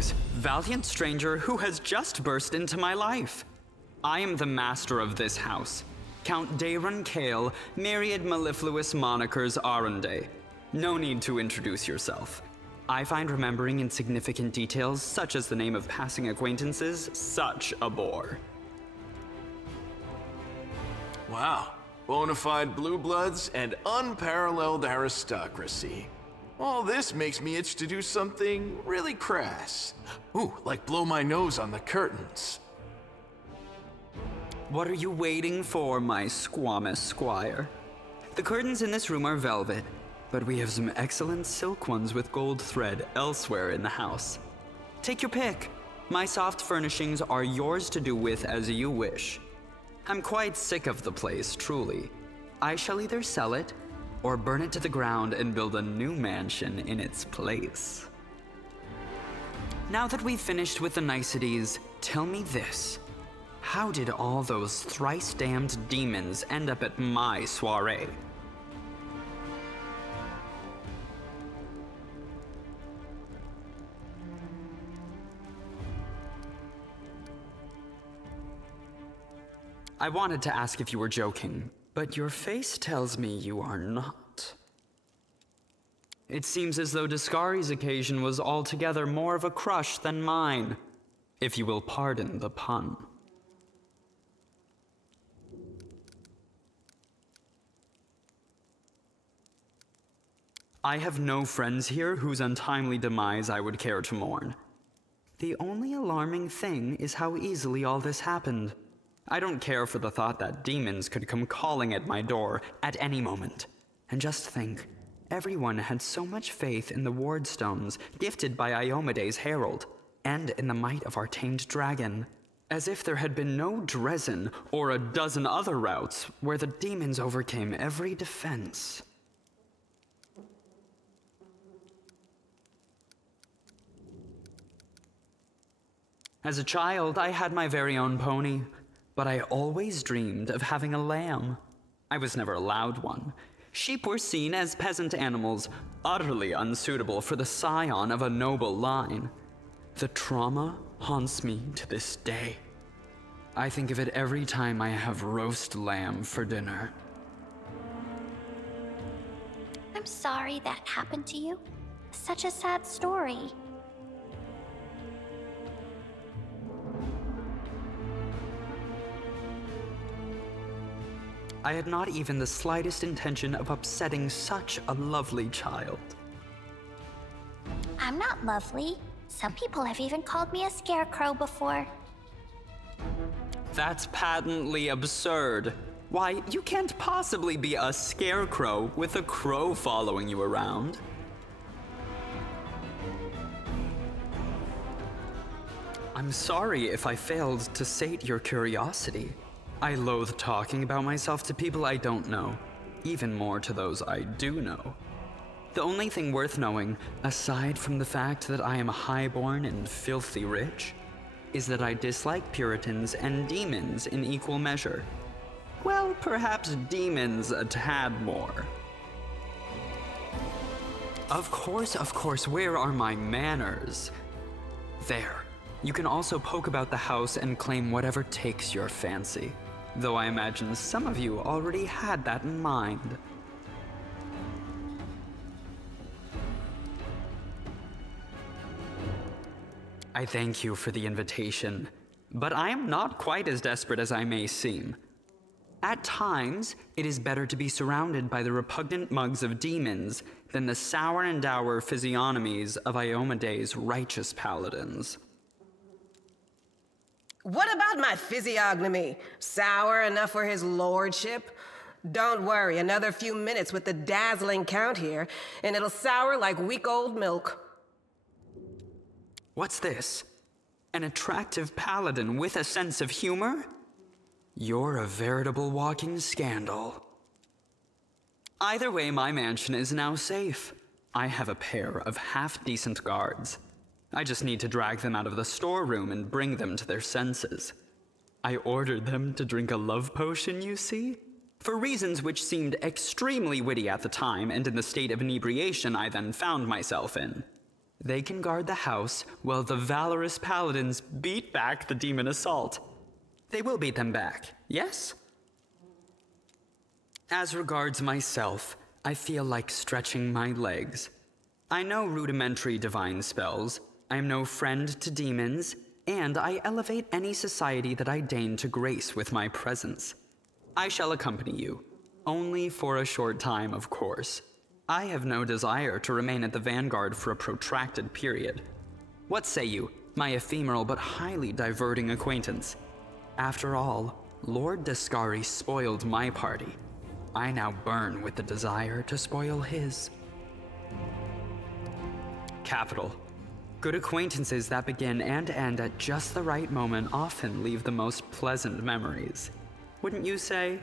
Greetings, valiant stranger who has just burst into my life. I am the master of this house, Count Daeran Kale, myriad mellifluous monikers Arunde. No need to introduce yourself. I find remembering insignificant details, such as the name of passing acquaintances, such a bore. Wow, bona fide blue bloods and unparalleled aristocracy. All this makes me itch to do something really crass. Ooh, like blow my nose on the curtains. What are you waiting for, my squamous squire? The curtains in this room are velvet, but we have some excellent silk ones with gold thread elsewhere in the house. Take your pick. My soft furnishings are yours to do with as you wish. I'm quite sick of the place, truly. I shall either sell it or burn it to the ground and build a new mansion in its place. Now that we've finished with the niceties, tell me this. How did all those thrice-damned demons end up at my soiree? I wanted to ask if you were joking, but your face tells me you are not. It seems as though Discari's occasion was altogether more of a crush than mine, if you will pardon the pun. I have no friends here whose untimely demise I would care to mourn. The only alarming thing is how easily all this happened. I don't care for the thought that demons could come calling at my door at any moment. And just think, everyone had so much faith in the ward stones gifted by Iomede's herald, and in the might of our tamed dragon, as if there had been no Dresden or a dozen other routes where the demons overcame every defense. As a child, I had my very own pony, but I always dreamed of having a lamb. I was never allowed one. Sheep were seen as peasant animals, utterly unsuitable for the scion of a noble line. The trauma haunts me to this day. I think of it every time I have roast lamb for dinner. I'm sorry that happened to you. Such a sad story. I had not even the slightest intention of upsetting such a lovely child. I'm not lovely. Some people have even called me a scarecrow before. That's patently absurd. Why, you can't possibly be a scarecrow with a crow following you around. I'm sorry if I failed to sate your curiosity. I loathe talking about myself to people I don't know, even more to those I do know. The only thing worth knowing, aside from the fact that I am highborn and filthy rich, is that I dislike Puritans and demons in equal measure. Well, perhaps demons a tad more. Of course, where are my manners? There. You can also poke about the house and claim whatever takes your fancy. Though I imagine some of you already had that in mind. I thank you for the invitation, but I am not quite as desperate as I may seem. At times, it is better to be surrounded by the repugnant mugs of demons than the sour and dour physiognomies of Iomede's righteous paladins. What about my physiognomy? Sour enough for his lordship? Don't worry, another few minutes with the dazzling count here, and it'll sour like week-old milk. What's this? An attractive paladin with a sense of humor? You're a veritable walking scandal. Either way, my mansion is now safe. I have a pair of half-decent guards. I just need to drag them out of the storeroom and bring them to their senses. I ordered them to drink a love potion, you see? For reasons which seemed extremely witty at the time and in the state of inebriation I then found myself in. They can guard the house while the valorous paladins beat back the demon assault. They will beat them back, yes? As regards myself, I feel like stretching my legs. I know rudimentary divine spells, I am no friend to demons, and I elevate any society that I deign to grace with my presence. I shall accompany you, only for a short time, of course. I have no desire to remain at the vanguard for a protracted period. What say you, my ephemeral but highly diverting acquaintance? After all, Lord Descari spoiled my party. I now burn with the desire to spoil his. Capital. Good acquaintances that begin and end at just the right moment often leave the most pleasant memories. Wouldn't you say?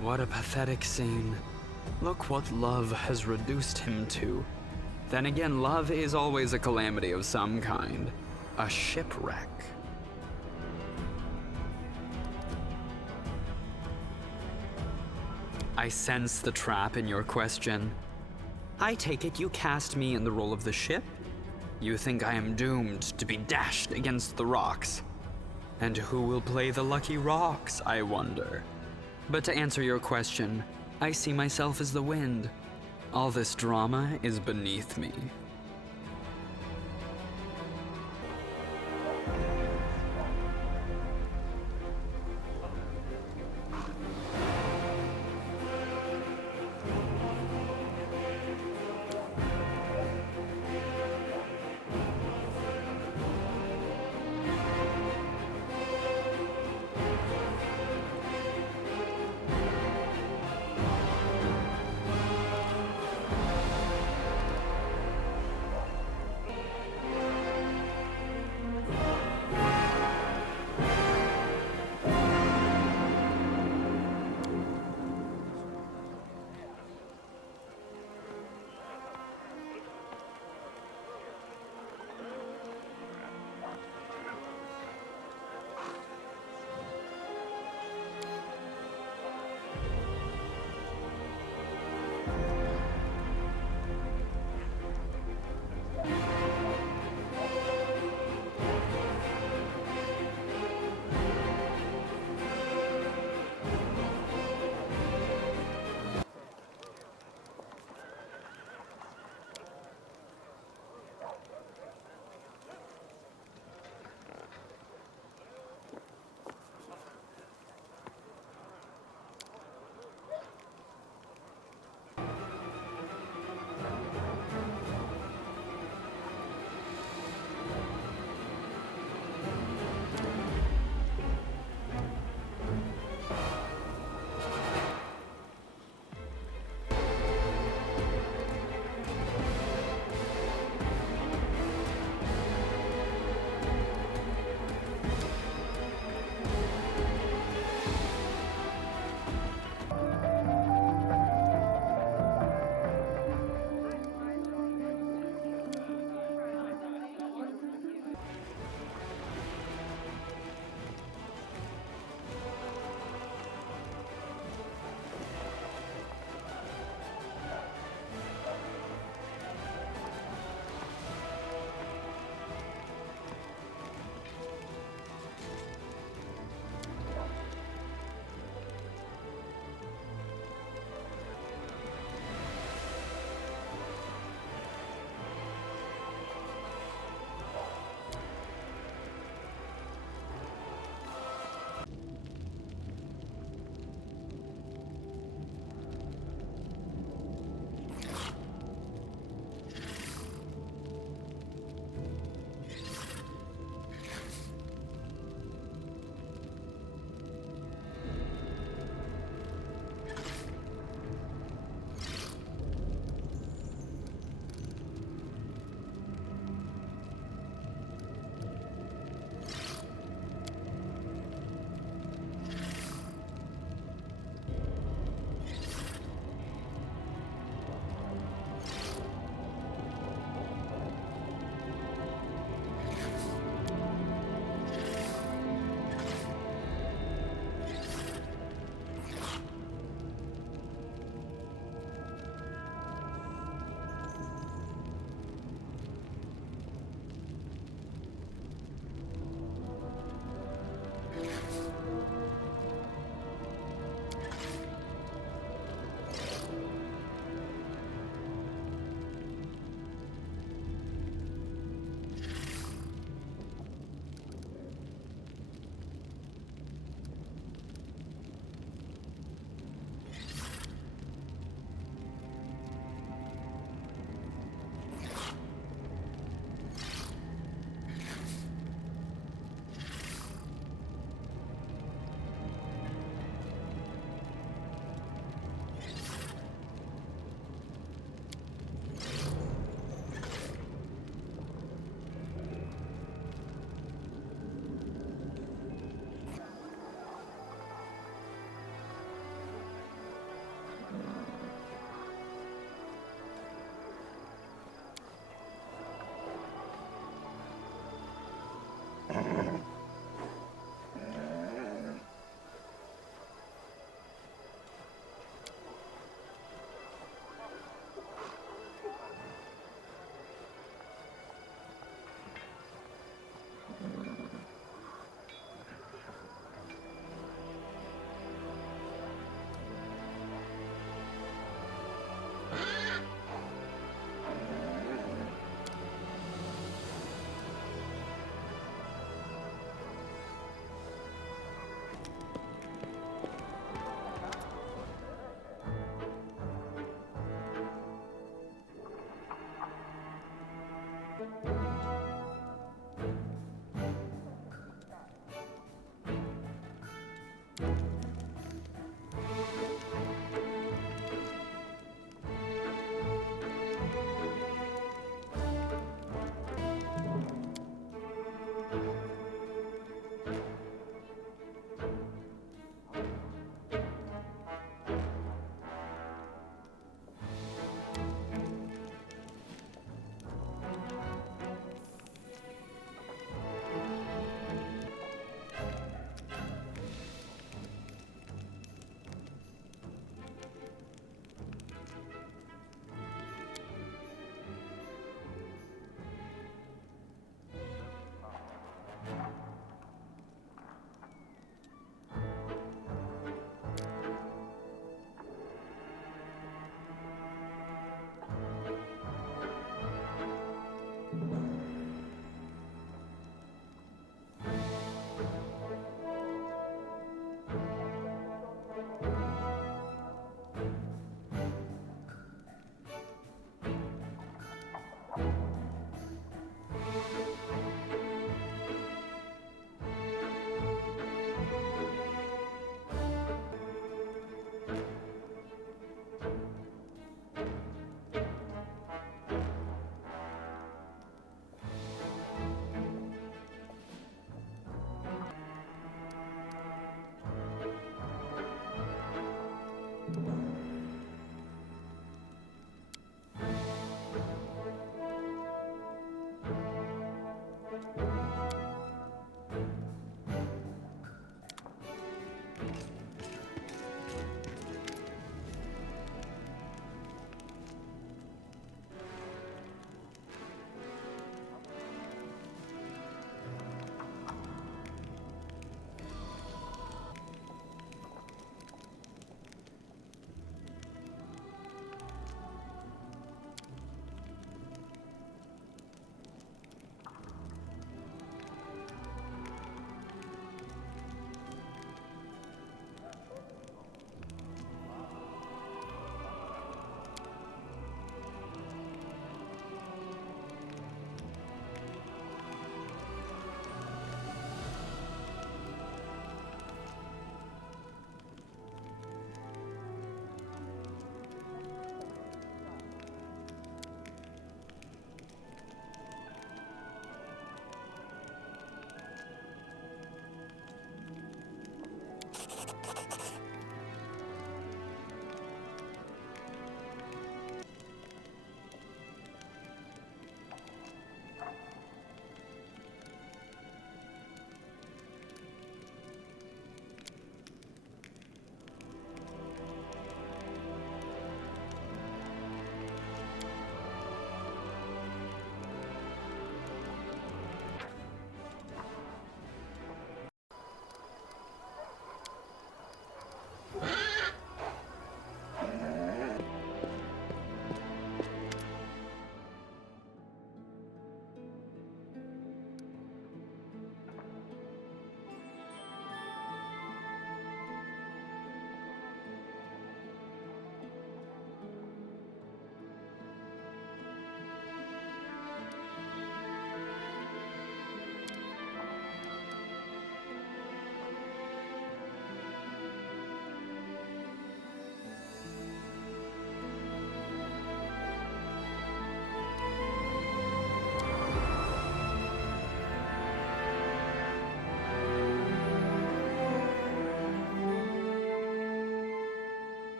What a pathetic scene. Look what love has reduced him to. Then again, love is always a calamity of some kind. A shipwreck. I sense the trap in your question. I take it you cast me in the role of the ship? You think I am doomed to be dashed against the rocks? And who will play the lucky rocks, I wonder? But to answer your question, I see myself as the wind. All this drama is beneath me.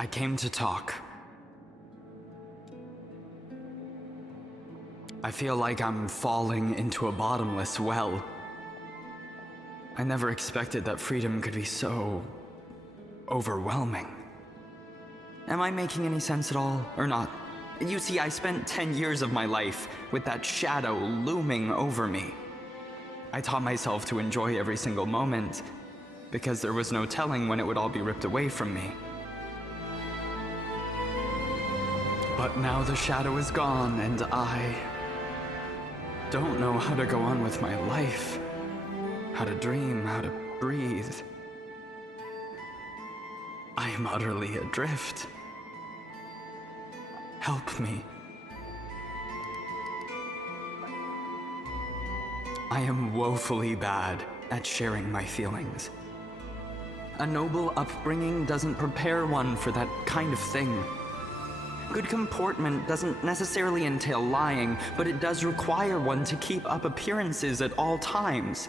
I came to talk. I feel like I'm falling into a bottomless well. I never expected that freedom could be so overwhelming. Am I making any sense at all, or not? You see, I spent 10 years of my life with that shadow looming over me. I taught myself to enjoy every single moment, because there was no telling when it would all be ripped away from me. But now the shadow is gone, and I don't know how to go on with my life, how to dream, how to breathe. I am utterly adrift. Help me. I am woefully bad at sharing my feelings. A noble upbringing doesn't prepare one for that kind of thing. Good comportment doesn't necessarily entail lying, but it does require one to keep up appearances at all times.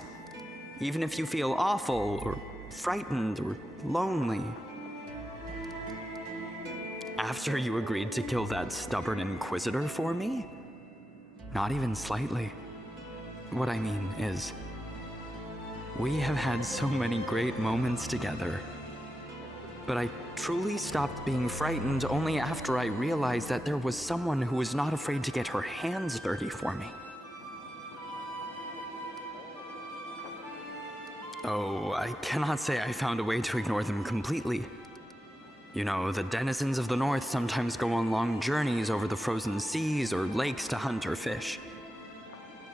Even if you feel awful, or frightened, or lonely. After you agreed to kill that stubborn inquisitor for me? Not even slightly. What I mean is, we have had so many great moments together. But I truly stopped being frightened only after I realized that there was someone who was not afraid to get her hands dirty for me. Oh, I cannot say I found a way to ignore them completely. You know, the denizens of the north sometimes go on long journeys over the frozen seas or lakes to hunt or fish.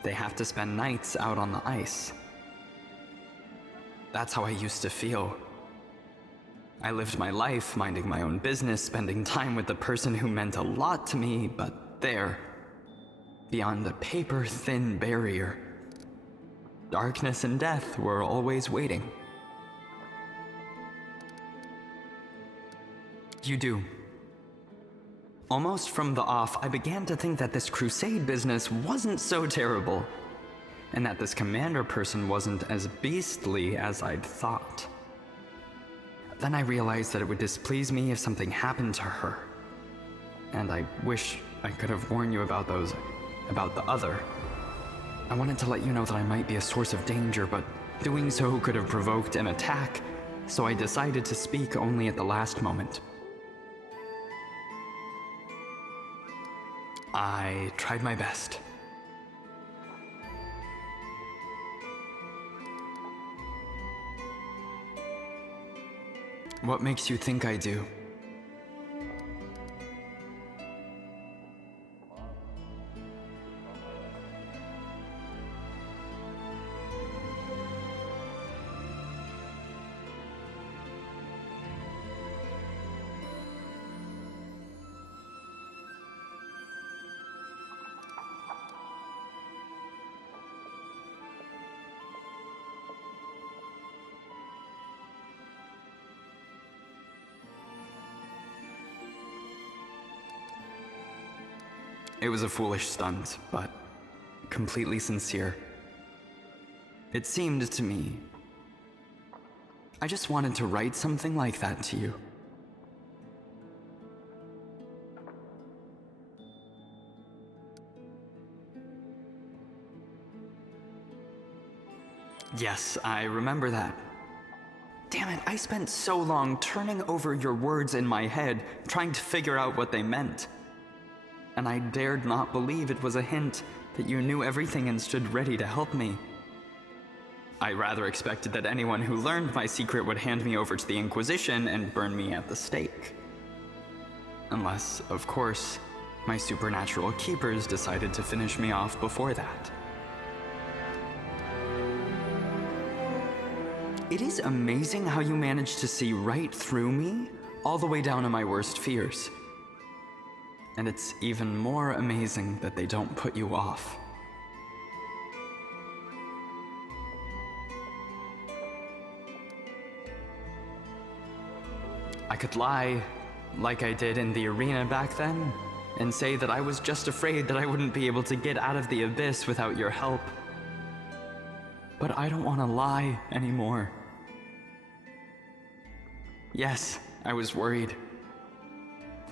They have to spend nights out on the ice. That's how I used to feel. I lived my life minding my own business, spending time with the person who meant a lot to me, but there, beyond a paper-thin barrier, darkness and death were always waiting. You do. Almost from the off, I began to think that this crusade business wasn't so terrible, and that this commander person wasn't as beastly as I'd thought. Then I realized that it would displease me if something happened to her. And I wish I could have warned you about the other. I wanted to let you know that I might be a source of danger, but doing so could have provoked an attack, so I decided to speak only at the last moment. I tried my best. What makes you think I do? It was a foolish stunt, but completely sincere. It seemed to me, I just wanted to write something like that to you. Yes, I remember that. Damn it, I spent so long turning over your words in my head, trying to figure out what they meant. And I dared not believe it was a hint that you knew everything and stood ready to help me. I rather expected that anyone who learned my secret would hand me over to the Inquisition and burn me at the stake. Unless, of course, my supernatural keepers decided to finish me off before that. It is amazing how you managed to see right through me, all the way down to my worst fears. And it's even more amazing that they don't put you off. I could lie, like I did in the arena back then, and say that I was just afraid that I wouldn't be able to get out of the abyss without your help. But I don't want to lie anymore. Yes, I was worried.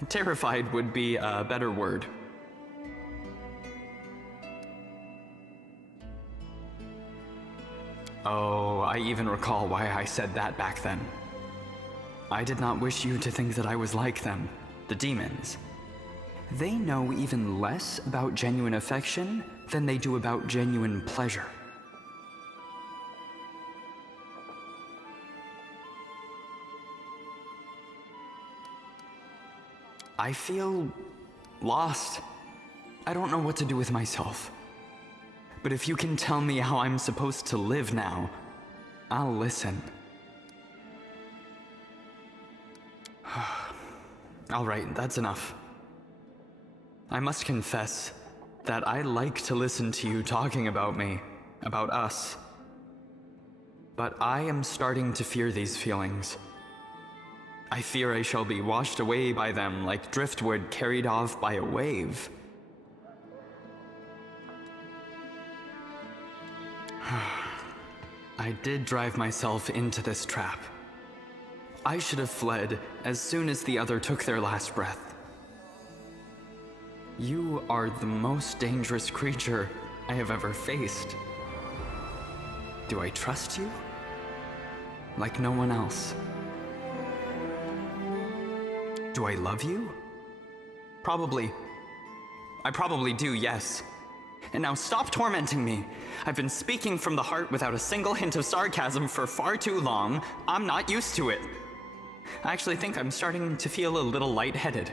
Terrified would be a better word. Oh, I even recall why I said that back then. I did not wish you to think that I was like them, the demons. They know even less about genuine affection than they do about genuine pleasure. I feel lost. I don't know what to do with myself. But if you can tell me how I'm supposed to live now, I'll listen. All right, that's enough. I must confess that I like to listen to you talking about me, about us. But I am starting to fear these feelings. I fear I shall be washed away by them like driftwood carried off by a wave. I did drive myself into this trap. I should have fled as soon as the other took their last breath. You are the most dangerous creature I have ever faced. Do I trust you? Like no one else. Do I love you? Probably. I probably do, yes. And now stop tormenting me. I've been speaking from the heart without a single hint of sarcasm for far too long. I'm not used to it. I actually think I'm starting to feel a little lightheaded.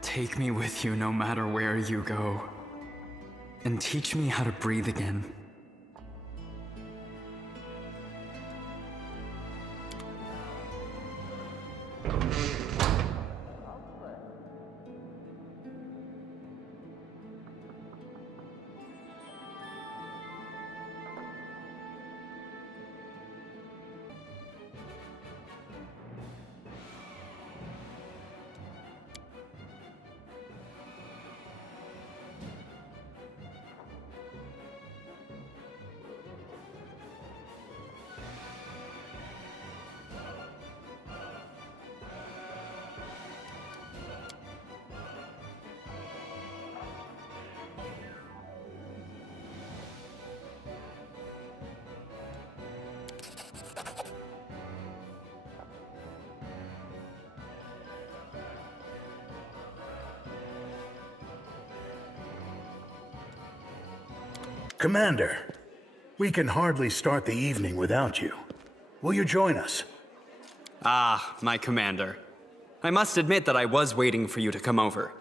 Take me with you no matter where you go, and teach me how to breathe again. Commander, we can hardly start the evening without you. Will you join us? Ah, my commander. I must admit that I was waiting for you to come over.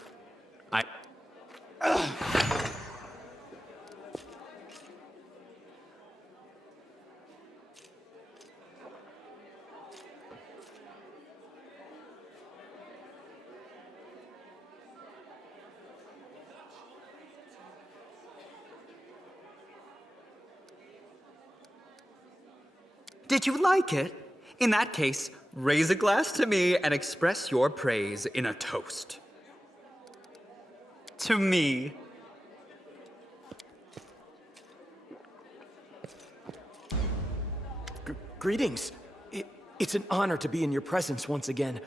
Did you like it? In that case, raise a glass to me and express your praise in a toast. To me. Greetings. It's an honor to be in your presence once again.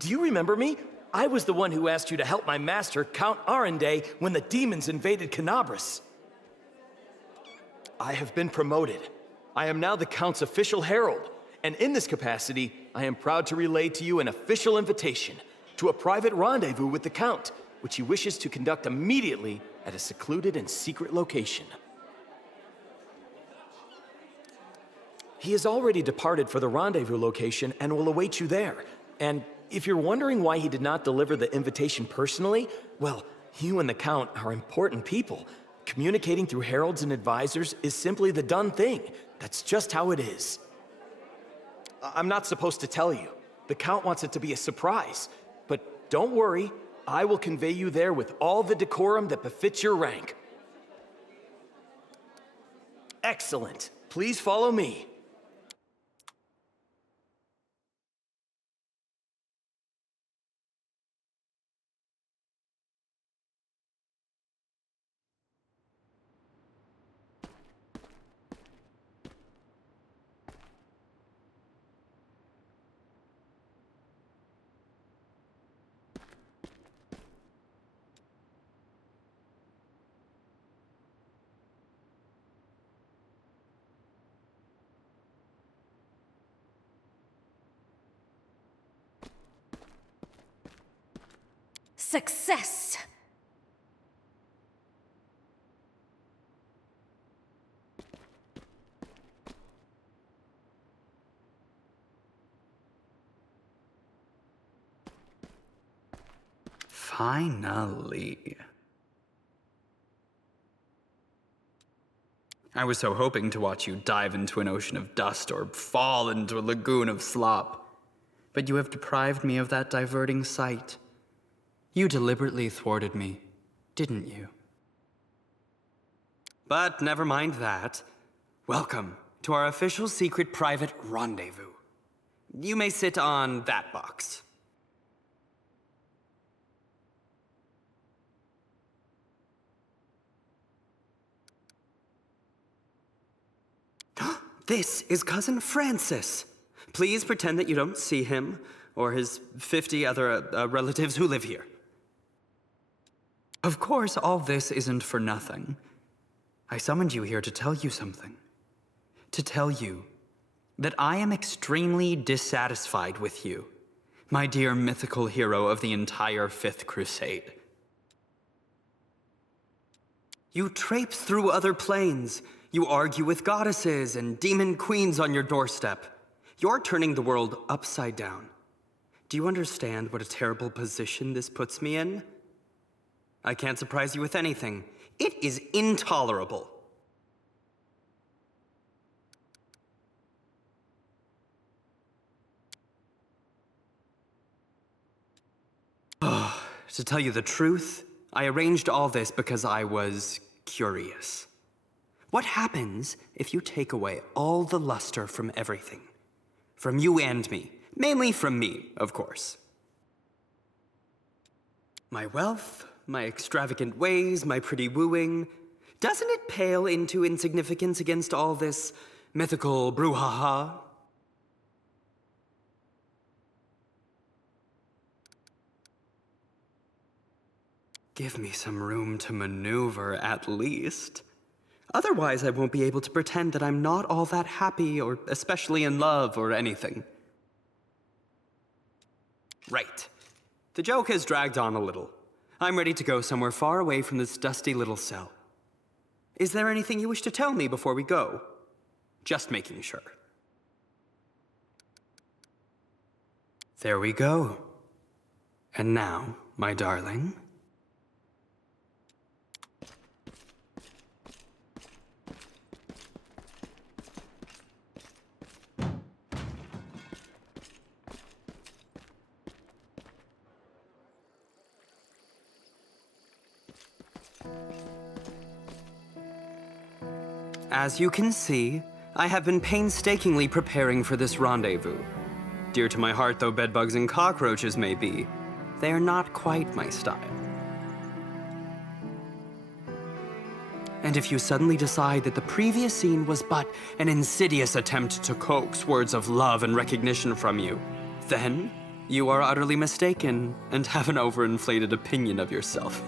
Do you remember me? I was the one who asked you to help my master, Count Arendelle, when the demons invaded Canabras. I have been promoted. I am now the Count's official herald, and in this capacity, I am proud to relay to you an official invitation to a private rendezvous with the Count, which he wishes to conduct immediately at a secluded and secret location. He has already departed for the rendezvous location and will await you there. And if you're wondering why he did not deliver the invitation personally, well, you and the Count are important people. Communicating through heralds and advisors is simply the done thing. That's just how it is. I'm not supposed to tell you. The Count wants it to be a surprise. But don't worry, I will convey you there with all the decorum that befits your rank. Excellent. Please follow me. Success! Finally. I was so hoping to watch you dive into an ocean of dust or fall into a lagoon of slop. But you have deprived me of that diverting sight. You deliberately thwarted me, didn't you? But never mind that. Welcome to our official secret private rendezvous. You may sit on that box. This is Cousin Francis. Please pretend that you don't see him or his 50 other relatives who live here. Of course, all this isn't for nothing. I summoned you here to tell you something. To tell you that I am extremely dissatisfied with you, my dear mythical hero of the entire Fifth Crusade. You traipse through other planes. You argue with goddesses and demon queens on your doorstep. You're turning the world upside down. Do you understand what a terrible position this puts me in? I can't surprise you with anything. It is intolerable. To tell you the truth, I arranged all this because I was curious. What happens if you take away all the luster from everything? From you and me. Mainly from me, of course. My wealth, my extravagant ways, my pretty wooing. Doesn't it pale into insignificance against all this mythical brouhaha? Give me some room to maneuver, at least. Otherwise, I won't be able to pretend that I'm not all that happy or especially in love or anything. Right. The joke has dragged on a little. I'm ready to go somewhere far away from this dusty little cell. Is there anything you wish to tell me before we go? Just making sure. There we go. And now, my darling. As you can see, I have been painstakingly preparing for this rendezvous. Dear to my heart though bedbugs and cockroaches may be, they are not quite my style. And if you suddenly decide that the previous scene was but an insidious attempt to coax words of love and recognition from you, then you are utterly mistaken and have an overinflated opinion of yourself.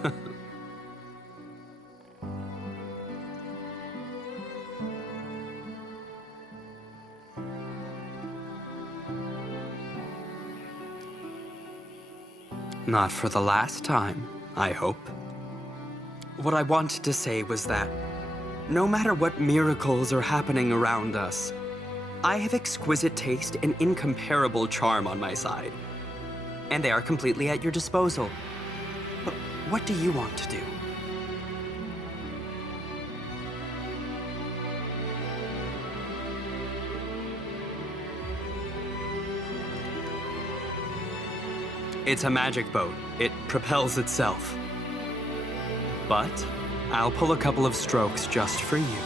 Not for the last time, I hope. What I wanted to say was that, no matter what miracles are happening around us, I have exquisite taste and incomparable charm on my side. And they are completely at your disposal. But what do you want to do? It's a magic boat. It propels itself. But I'll pull a couple of strokes just for you.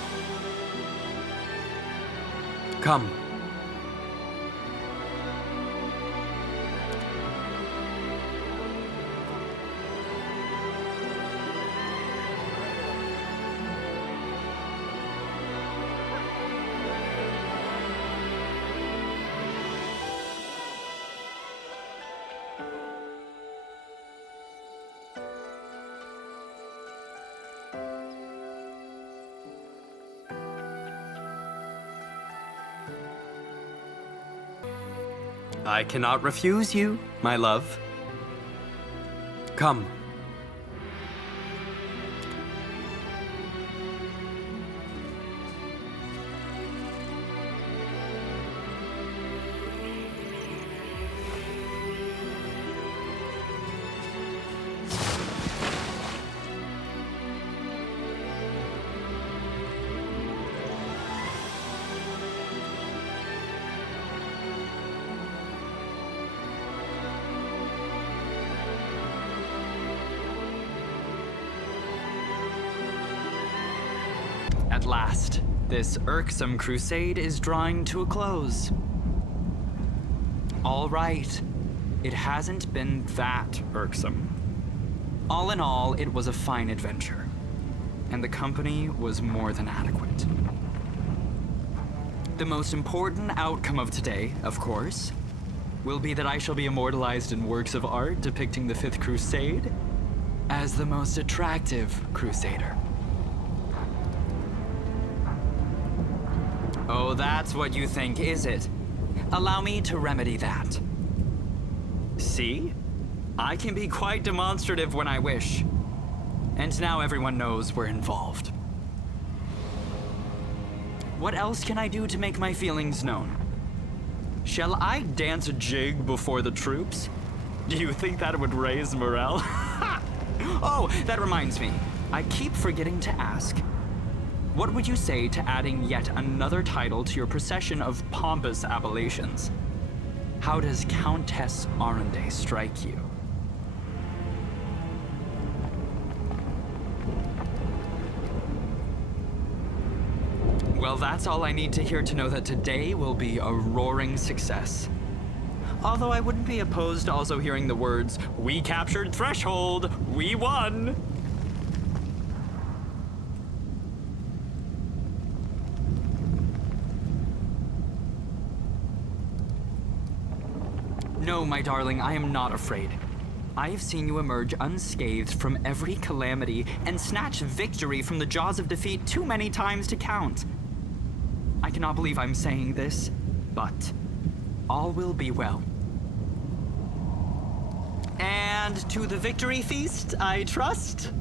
Come. I cannot refuse you, my love. Come. At last, this irksome crusade is drawing to a close. All right, it hasn't been that irksome. All in all, it was a fine adventure, and the company was more than adequate. The most important outcome of today, of course, will be that I shall be immortalized in works of art depicting the Fifth Crusade as the most attractive crusader. Oh, that's what you think, is it? Allow me to remedy that. See? I can be quite demonstrative when I wish. And now everyone knows we're involved. What else can I do to make my feelings known? Shall I dance a jig before the troops? Do you think that would raise morale? Oh, that reminds me. I keep forgetting to ask. What would you say to adding yet another title to your procession of pompous appellations? How does Countess Arunde strike you? Well, that's all I need to hear to know that today will be a roaring success. Although I wouldn't be opposed to also hearing the words, "We captured Threshold! We won!" No, my darling, I am not afraid. I have seen you emerge unscathed from every calamity and snatch victory from the jaws of defeat too many times to count. I cannot believe I'm saying this, but all will be well. And to the victory feast, I trust?